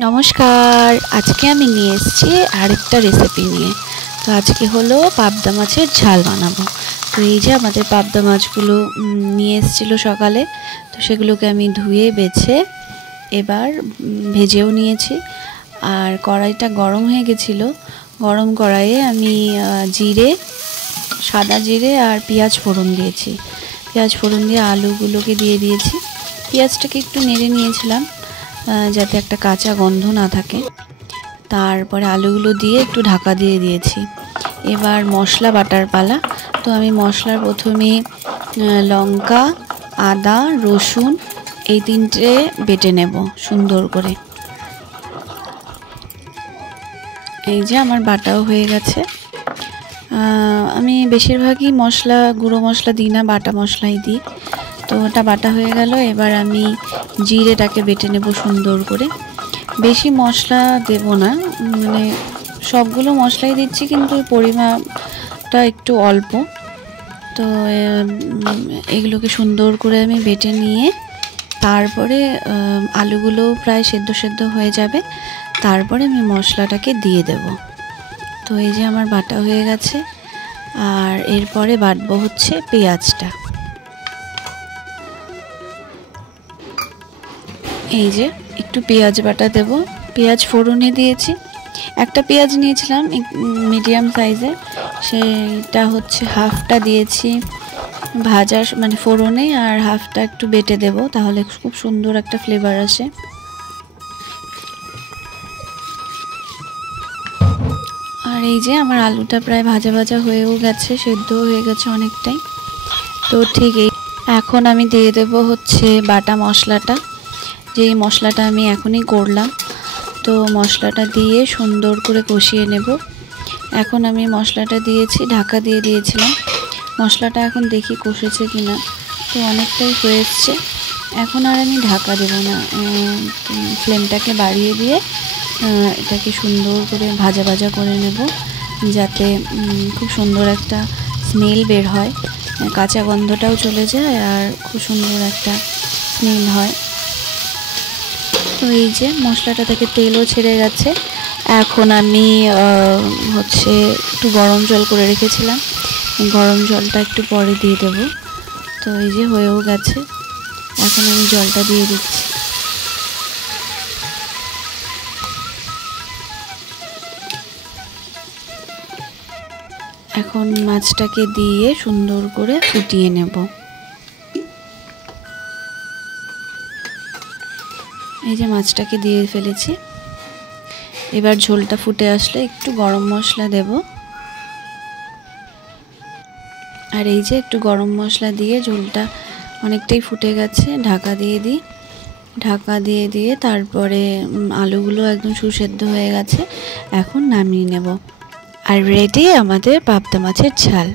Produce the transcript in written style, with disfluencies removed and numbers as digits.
নমস্কার। আজকে আমি নিয়ে এসেছি আরেকটা রেসিপি নিয়ে। তো আজকে হলো পাবদা মাছের ঝাল বানাবো। তো এই যে আমাদের পাবদা মাছগুলো নিয়ে এসেছিলো সকালে, তো সেগুলোকে আমি ধুয়ে বেছে এবার ভেজেও নিয়েছি। আর কড়াইটা গরম হয়ে গেছিলো, গরম কড়াইয়ে আমি জিরে, সাদা জিরে আর পেঁয়াজ ফোড়ন দিয়েছি। পেঁয়াজ ফোড়ন দিয়ে আলুগুলোকে দিয়ে দিয়েছি। পেঁয়াজটাকে একটু নেড়ে নিয়েছিলাম যাতে একটা কাঁচা গন্ধ না থাকে। তারপরে আলুগুলো দিয়ে একটু ঢাকা দিয়ে দিয়েছি। এবার মশলা বাটার পালা। তো আমি মশলার প্রথমে লঙ্কা, আদা, রসুন এই তিনটে বেটে নেব সুন্দর করে। এই যে আমার বাটাও হয়ে গেছে। আমি বেশিরভাগই মশলা গুঁড়ো মশলা দিই না, বাটা মশলাই দিই। তো ওটা বাটা হয়ে গেল। এবার আমি জিরেটাকে বেটে নেব সুন্দর করে। বেশি মশলা দেব না, মানে সবগুলো মশলাই দিচ্ছি কিন্তু পরিমাণটা একটু অল্প। তো এগুলোকে সুন্দর করে আমি বেটে নিয়ে তারপরে আলুগুলো প্রায় সেদ্ধ হয়ে যাবে, তারপরে আমি মশলাটাকে দিয়ে দেব। তো এই যে আমার বাটা হয়ে গেছে। আর এরপরে বাটবো হচ্ছে পেঁয়াজটা। এই যে একটু পেঁয়াজ বাটা দেব। পেঁয়াজ ফোড়নে দিয়েছি। একটা পেঁয়াজ নিয়েছিলাম মিডিয়াম সাইজের, সেটা হচ্ছে হাফটা দিয়েছি ভাজার মানে ফোড়নে, আর হাফটা একটু বেটে দেব, তাহলে খুব সুন্দর একটা ফ্লেভার আসে। আর এই যে আমার আলুটা প্রায় ভাজা ভাজা হয়েও গেছে, সেদ্ধ হয়ে গেছে অনেকটাই। তো ঠিক এখন আমি দিয়ে দেব হচ্ছে বাটা মশলাটা, যেই মশলাটা আমি এখনই করলাম। তো মশলাটা দিয়ে সুন্দর করে কষিয়ে নেব। এখন আমি মশলাটা দিয়েছি, ঢাকা দিয়ে দিয়েছিলাম। মশলাটা এখন দেখি কষেছে কিনা। তো অনেকটাই হয়ে এসছে। এখন আর আমি ঢাকা দেব না, ফ্লেমটাকে বাড়িয়ে দিয়ে এটাকে সুন্দর করে ভাজা ভাজা করে নেব, যাতে খুব সুন্দর একটা স্মেল বের হয়, কাঁচা গন্ধটাও চলে যায় আর খুব সুন্দর একটা স্মেল হয়। তো এই যে মশলাটা থেকে তেলও ছেড়ে গেছে। এখন আমি হচ্ছে একটু গরম জল করে রেখেছিলাম, গরম জলটা একটু পরে দিয়ে দেব। তো এই যে হয়েও গেছে, এখন আমি জলটা দিয়ে দিচ্ছি। এখন মাছটাকে দিয়ে সুন্দর করে ফুটিয়ে নেব। এই যে মাছটাকে দিয়ে ফেলেছি। এবার ঝোলটা ফুটে আসলে একটু গরম মশলা দেব। আর এই যে একটু গরম মশলা দিয়ে ঝোলটা অনেকটাই ফুটে গেছে, ঢাকা দিয়ে দিই। ঢাকা দিয়ে দিয়ে তারপরে আলুগুলো একদম সুসেদ্ধ হয়ে গেছে, এখন নামিয়ে নেব। আর রেডি আমাদের পাবদা মাছের ঝাল।